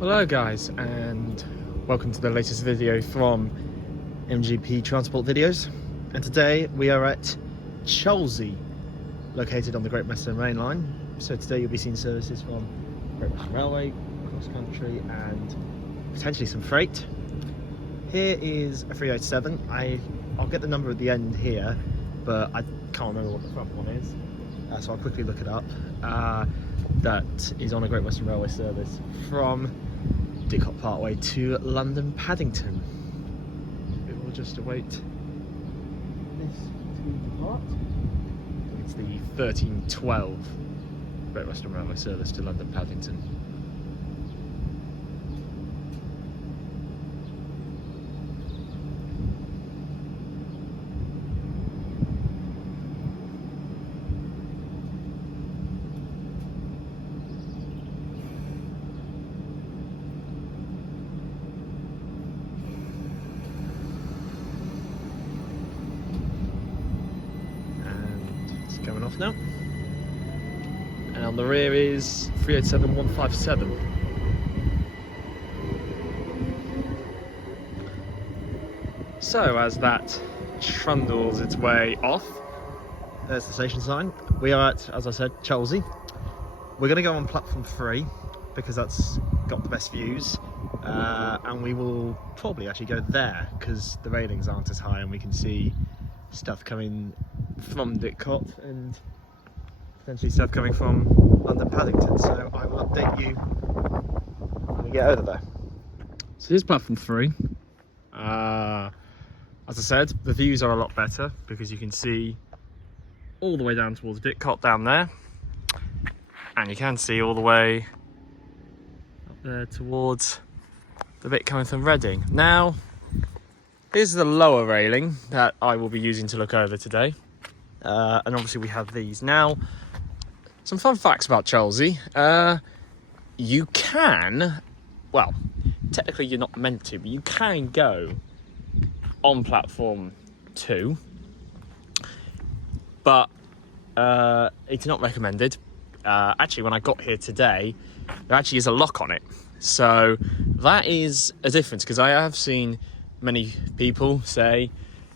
Hello guys, and welcome to the latest video from MGP Transport Videos. And today we are at Cholsey, located on the Great Western Main Line. So today you'll be seeing services from Great Western Railway, CrossCountry and potentially some freight. Here is a 387. I'll get the number at the end here, but I can't remember what the front one is, so I'll quickly look it up. That is on a Great Western Railway service from Didcot Parkway to London Paddington. It will just await this to depart. It's the 1312 Great Western Railway service to London Paddington. Coming off now, and on the rear is 387157. So as that trundles its way off, there's the station sign. We are at, as I said, Cholsey. We're going to go on platform 3 because that's got the best views, and we will probably actually go there because the railings aren't as high and we can see stuff coming from Didcot and potentially stuff coming from London Paddington, so I will update you when we get over there. So here's platform 3. As I said, the views are a lot better because you can see all the way down towards Didcot down there, and you can see all the way up there towards the bit coming from Reading. Now, here's the lower railing that I will be using to look over today. And obviously we have these. Now, some fun facts about Cholsey. You can, well, technically you're not meant to, but you can go on platform 2. But it's not recommended. Actually, when I got here today, there actually is a lock on it. So that is a difference, because I have seen many people say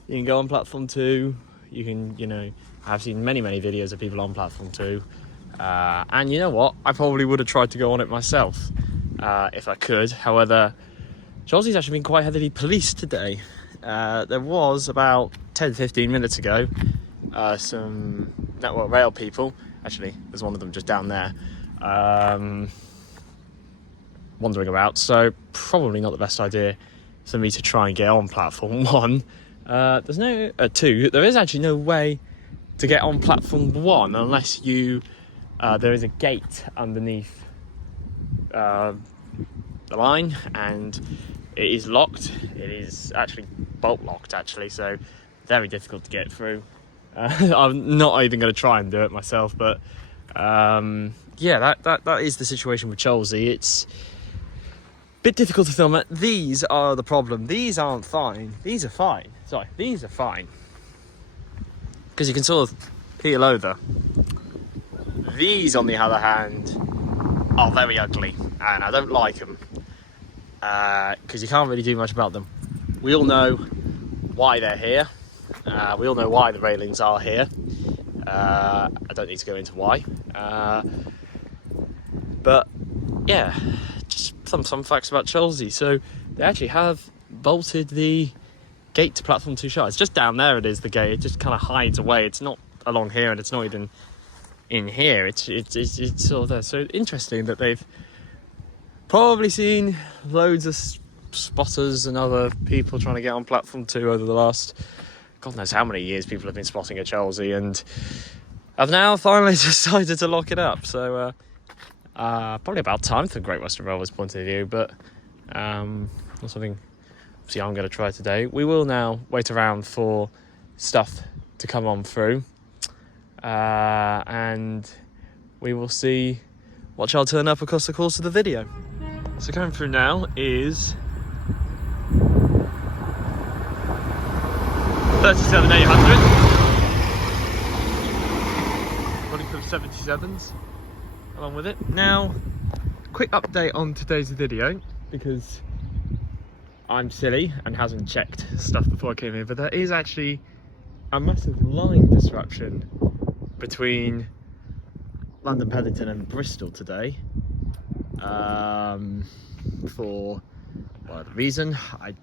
you can go on platform 2. You can, I've seen many videos of people on platform 2, and you know what, I probably would have tried to go on it myself if I could. However, Cholsey's actually been quite heavily policed today. There was about 10-15 minutes ago some Network Rail people, actually there's one of them just down there, wandering about, so probably not the best idea for me to try and get on platform 1. There's no 2. There is actually no way to get on platform 1 unless you there is a gate underneath the line, and it is locked. It is actually bolt locked, actually, so very difficult to get through. I'm not even going to try and do it myself, but yeah, that is the situation with Cholsey. It's bit difficult to film it. These are the problem. These aren't fine. These are fine. Sorry, these are fine, because you can sort of peel over. These, on the other hand, are very ugly, and I don't like them because you can't really do much about them. We all know why they're here. We all know why the railings are here. I don't need to go into why, but yeah, just some facts about Cholsey. So they actually have bolted the gate to platform 2 shut. It's just down there. It is the gate. It just kind of hides away. It's not along here, and it's not even in here. It's sort of there. So interesting that they've probably seen loads of spotters and other people trying to get on platform 2 over the last God knows how many years. People have been spotting at Cholsey and have now finally decided to lock it up. So probably about time from Great Western Railway's point of view, but that's something obviously I'm going to try today. We will now wait around for stuff to come on through, and we will see what shall turn up across the course of the video. So coming through now is 37,800, running for the 77s along with it. Now, quick update on today's video, because I'm silly and hasn't checked stuff before I came here, but there is actually a massive line disruption between London Paddington and Bristol today. For whatever reason, I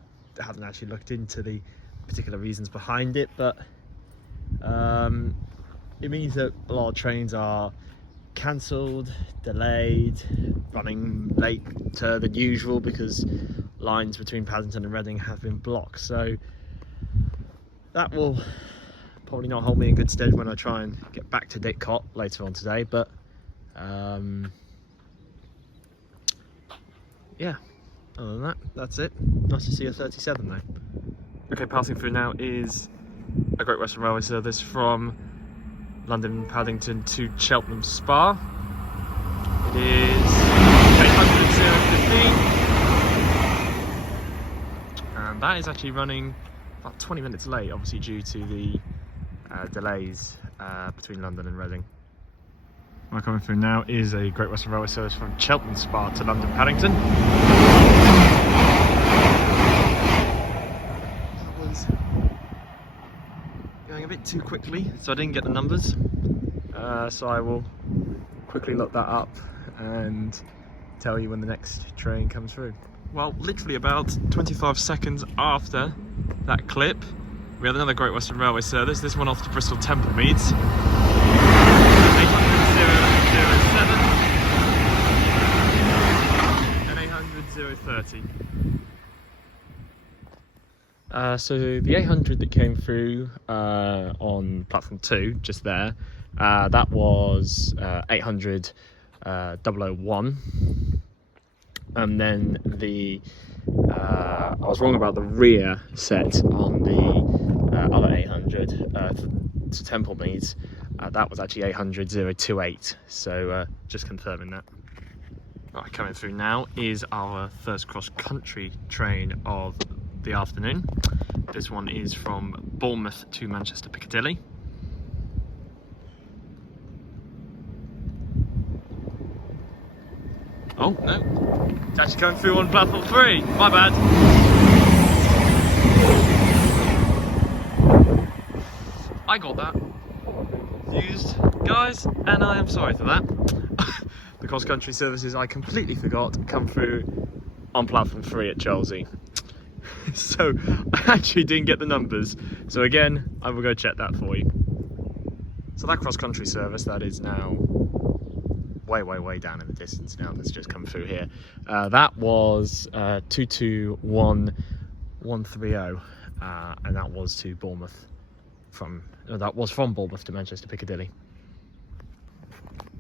haven't actually looked into the particular reasons behind it, but it means that a lot of trains are cancelled, delayed, running later than usual because lines between Paddington and Reading have been blocked. So that will probably not hold me in good stead when I try and get back to Didcot later on today, but yeah, other than that, that's it. Nice to see a 37 though. Okay, passing through now is a Great Western Railway service from London Paddington to Cheltenham Spa. It is 800 and that is actually running about 20 minutes late, obviously due to the delays between London and Reading. What coming through now is a Great Western Railway service from Cheltenham Spa to London Paddington. That was going a bit too quickly, so I didn't get the numbers. So I will quickly look that up and tell you when the next train comes through. Well, literally about 25 seconds after that clip, we had another Great Western Railway service, this one off to Bristol Temple Meads. 800 and 800 030. So the 800 that came through on platform 2, just there, that was 800 001. And then the I was wrong about the rear set on the other 800 to Temple Meads. That was actually 800 028. So just confirming that. Right, coming through now is our first cross-country train of the afternoon. This one is from Bournemouth to Manchester Piccadilly. Oh no, it's actually coming through on platform 3, my bad. I got that used, guys, and I am sorry for that. The cross-country services I completely forgot come through on platform 3 at Cholsey. So I actually didn't get the numbers, so again I will go check that for you. So that cross-country service, that is now way down in the distance now, that's just come through here. That was 221130, and that was to Bournemouth that was from Bournemouth to Manchester Piccadilly.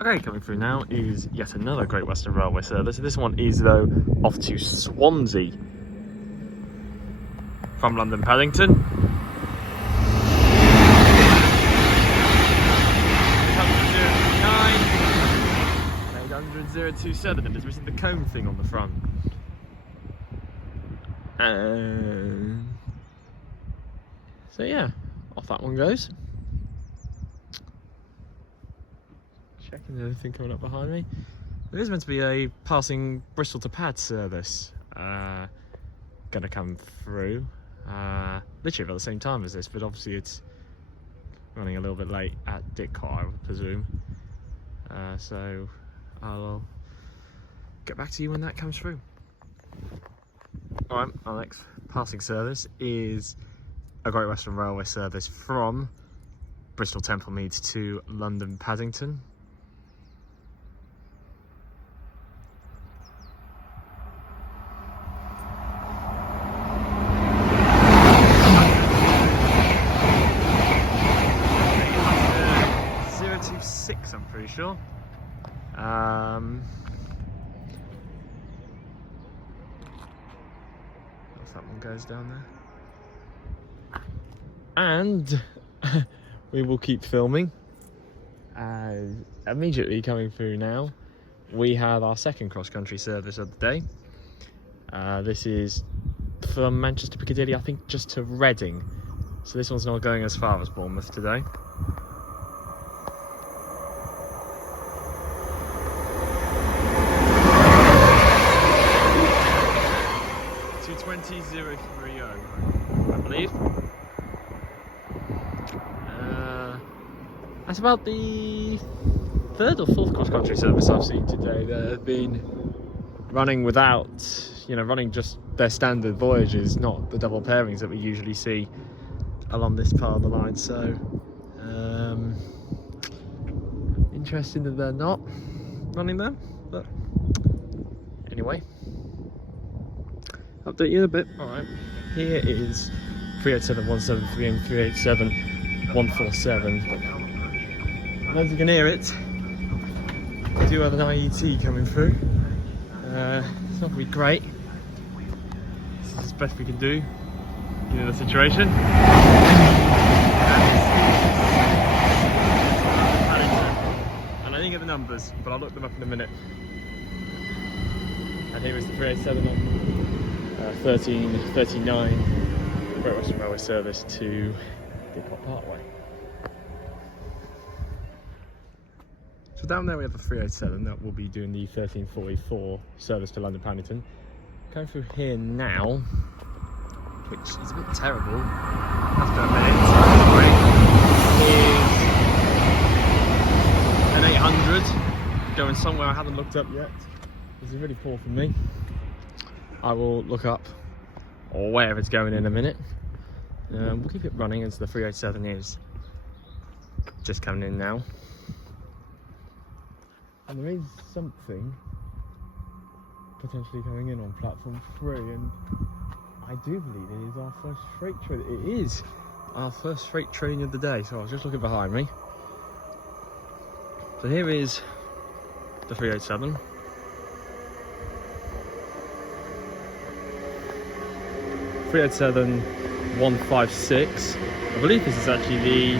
Okay, coming through now is yet another Great Western Railway service. This one is though off to Swansea from London Paddington. 800 027, and it's missing the cone thing on the front. So yeah, off that one goes. Checking anything coming up behind me. There is meant to be a passing Bristol to Pad service gonna come through. Literally about the same time as this, but obviously it's running a little bit late at Didcot, I would presume. So I'll get back to you when that comes through. Alright, our next passing service is a Great Western Railway service from Bristol Temple Meads to London Paddington. I'm pretty sure. That one goes down there. And we will keep filming. Immediately coming through now, we have our second cross-country service of the day. This is from Manchester Piccadilly, I think just to Reading. So this one's not going as far as Bournemouth today. 20030, I believe. That's about the third or fourth cross-country service I've seen today that have been running without, running just their standard voyages, not the double pairings that we usually see along this part of the line. So interesting that they're not running them, but anyway, update you in a bit. Alright, here is 387-173 and 387-147. And as you can hear it, we do have an IET coming through. It's not going to be great. This is the best we can do in the situation. And I didn't get the numbers, but I'll look them up in a minute. And here is the 387 on 1339 Great Western Railway service to Didcot Parkway. So down there we have the 387 that will be doing the 1344 service to London Paddington. Going through here now, which is a bit terrible, after a minute, is an 800 going somewhere I haven't looked up yet. This is really poor for me. I will look up where it's going in a minute. We'll keep it running as the 387 is just coming in now. And there is something potentially coming in on platform 3, and I do believe it is our first freight train. It is our first freight train of the day. So I was just looking behind me. So here is the 387. (387-156). I believe this is actually the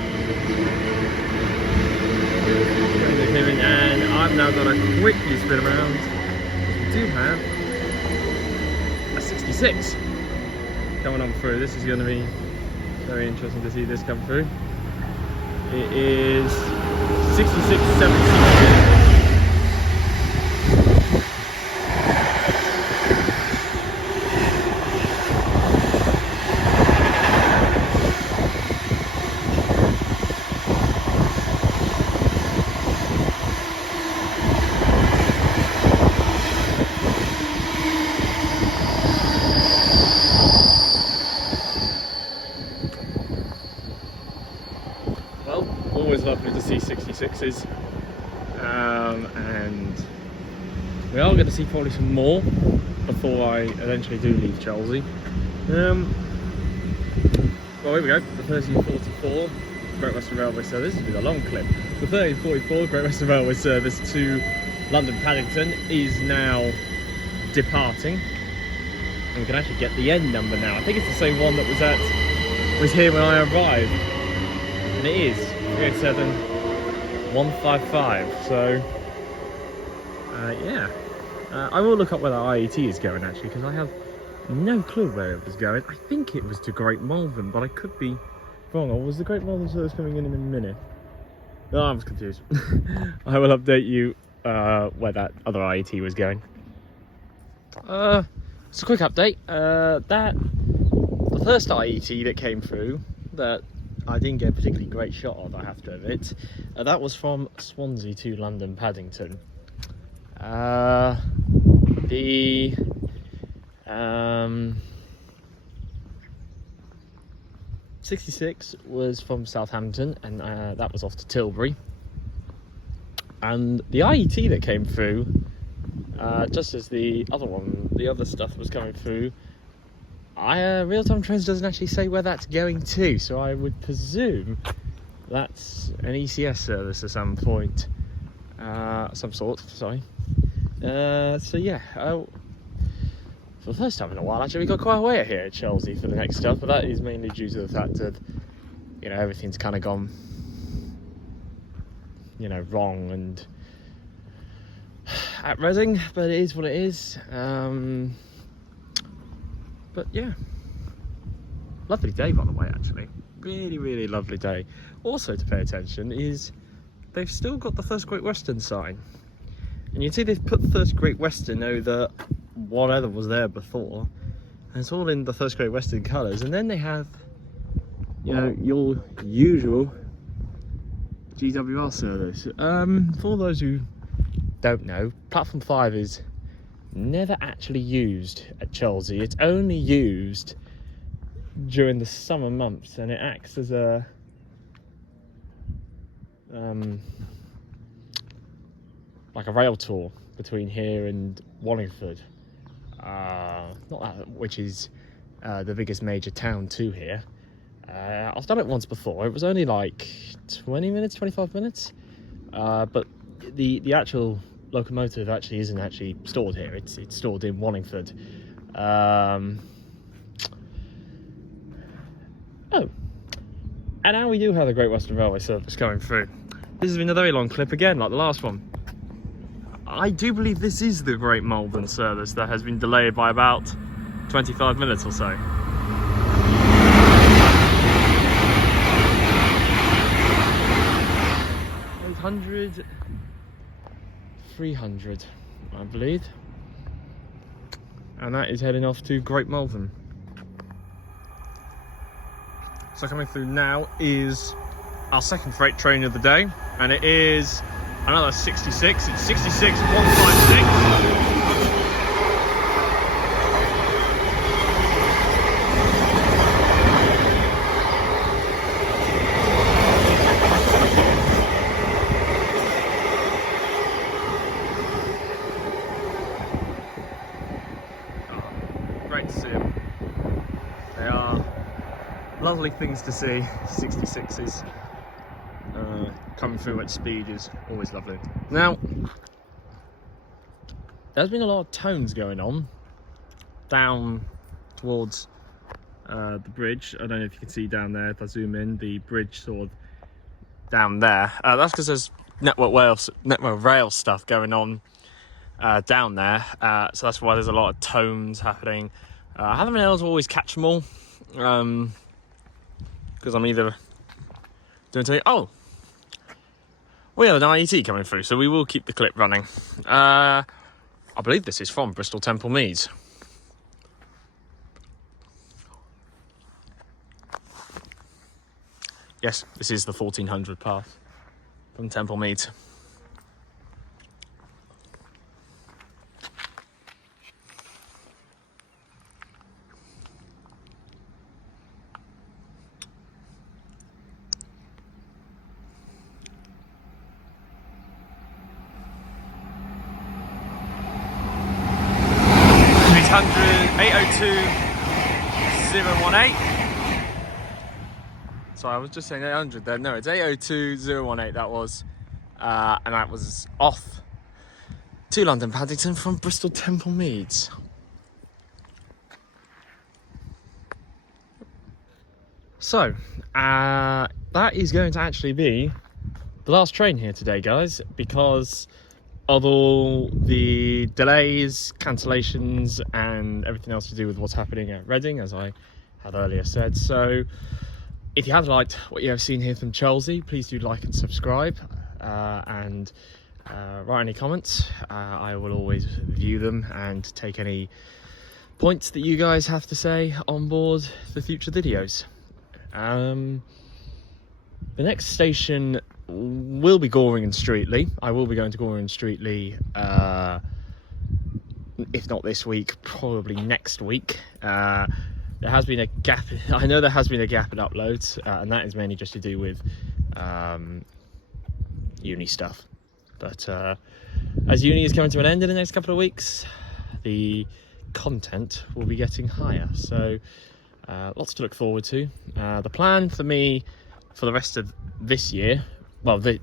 and I'm now going to quickly spin around. We do have a 66 coming on through. This is going to be very interesting to see this come through. It is 66-72. Always lovely to see 66s, and we are going to see probably some more before I eventually do leave Cholsey. Well, here we go, the 1344 Great Western Railway service. This has been a long clip. The 1344 Great Western Railway service to London Paddington is now departing, and we can actually get the end number now. I think it's the same one that was here when I arrived, and it is 387-155. So yeah, I will look up where that IET is going actually, because I have no clue where it was going. I think it was to Great Malvern, but I could be wrong. Or was the Great Malvern service coming in a minute? No, I was confused. I will update you where that other IET was going. It's a quick update. The first IET that came through that I didn't get a particularly great shot of, I have to admit. That was from Swansea to London Paddington. The 66 was from Southampton, and that was off to Tilbury. And the IET that came through, just as the other stuff was coming through, Real-Time Trends doesn't actually say where that's going to, so I would presume that's an ECS service of some point, some sort, sorry. So yeah, for the first time in a while actually we got quite a way here at Cholsey for the next stuff, but that is mainly due to the fact that, everything's kind of gone, wrong and at Reading, but it is what it is. But yeah, lovely day by the way, actually. Really, really lovely day. Also to pay attention is they've still got the First Great Western sign. And you see they've put the First Great Western over whatever was there before. And it's all in the first Great Western colours. And then they have, you know, your usual GWR service. For those who don't know, platform 5 is never actually used at Cholsey. It's only used during the summer months, and it acts as a like a rail tour between here and Wallingford, which is the biggest major town to here. I've done it once before. It was only like 20 minutes, 25 minutes, but the actual locomotive actually isn't actually stored here. It's stored in Wallingford. Oh, and now we do have the Great Western Railway service going through. This has been a very long clip again, like the last one. I do believe this is the Great Malvern service that has been delayed by about 25 minutes or so. 800, 300, I believe. And that is heading off to Great Malvern. So coming through now is our second freight train of the day, and it is another 66. It's 66156. Great to see them. They are lovely things to see. 66s coming through at speed is always lovely. Now, there's been a lot of tones going on down towards the bridge. I don't know if you can see down there, if I zoom in, the bridge sort of down there. That's because there's Network Rail stuff going on down there, so that's why there's a lot of tones happening. I haven't been able to always catch them all, because I'm either doing something. Oh, we have an IET coming through, so we will keep the clip running. I believe this is from Bristol Temple Meads. Yes, this is the 1400 path from Temple Meads. Sorry, I was just saying 800 there. No, it's 802018. That was, and that was off to London Paddington from Bristol Temple Meads. So, that is going to actually be the last train here today, guys, because of all the delays, cancellations, and everything else to do with what's happening at Reading, as I had earlier said. So, if you have liked what you have seen here from Cholsey, please do like and subscribe, and write any comments. I will always view them and take any points that you guys have to say on board for future videos. The next station will be Goring and Streatley. I will be going to Goring and Streatley, if not this week, probably next week. There has been a gap. I know there has been a gap in uploads, and that is mainly just to do with uni stuff. But as uni is coming to an end in the next couple of weeks, the content will be getting higher. So lots to look forward to. The plan for me for the rest of this year, well, the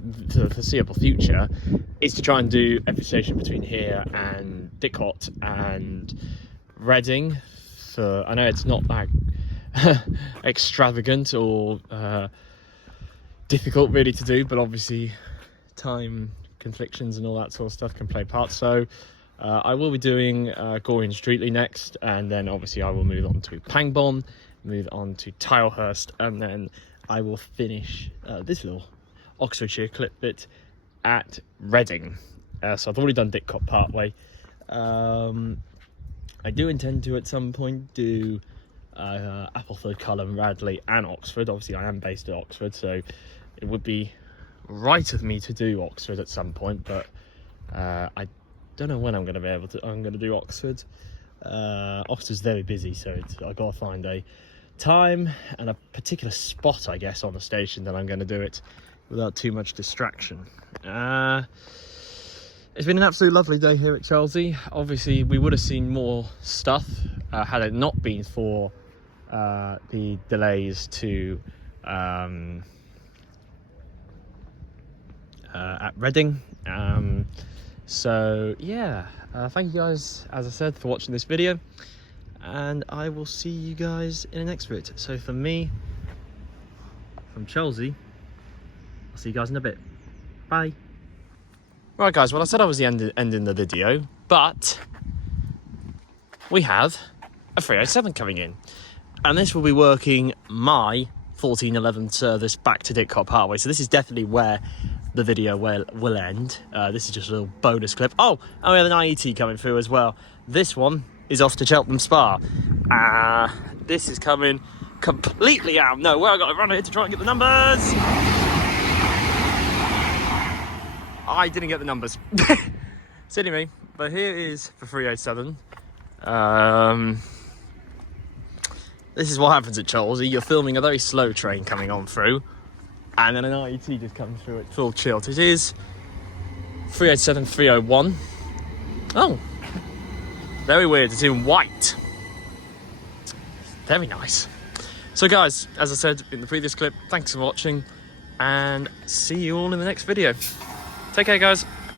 foreseeable future, is to try and do every station between here and Didcot and Reading. I know it's not that extravagant or difficult really to do, but obviously time conflictions and all that sort of stuff can play part. So I will be doing Goring and Streatley next, and then obviously I will move on to Pangbourne, move on to Tilehurst, and then I will finish this little Oxfordshire clip bit at Reading. So I've already done Didcot part way. I do intend to at some point do Appleford, Cullen, Radley and Oxford. Obviously I am based at Oxford, so it would be right of me to do Oxford at some point, but I don't know when I'm going to be able to. I'm going to do Oxford. Oxford's very busy, so I've got to find a time and a particular spot, I guess, on the station that I'm going to do it without too much distraction. It's been an absolute lovely day here at Cholsey. Obviously we would have seen more stuff had it not been for the delays to at Reading. So yeah, thank you guys, as I said, for watching this video, and I will see you guys in the next bit. So for me, from Cholsey, I'll see you guys in a bit. Bye. Right guys, well I said I was ending the video, but we have a 307 coming in, and this will be working my 1411 service back to Didcot Parkway. So this is definitely where the video will end. This is just a little bonus clip. Oh, and we have an IET coming through as well. This one is off to Cheltenham Spa. This is coming completely out of nowhere. I got to run here to try and get the numbers. I didn't get the numbers. Silly me. But here is the 307. This is what happens at Cholsey. You're filming a very slow train coming on through, and then an IET just comes through at full tilt. It is 387 301. Oh, very weird. It's in white. Very nice. So guys, as I said in the previous clip, thanks for watching, and see you all in the next video. Take care guys.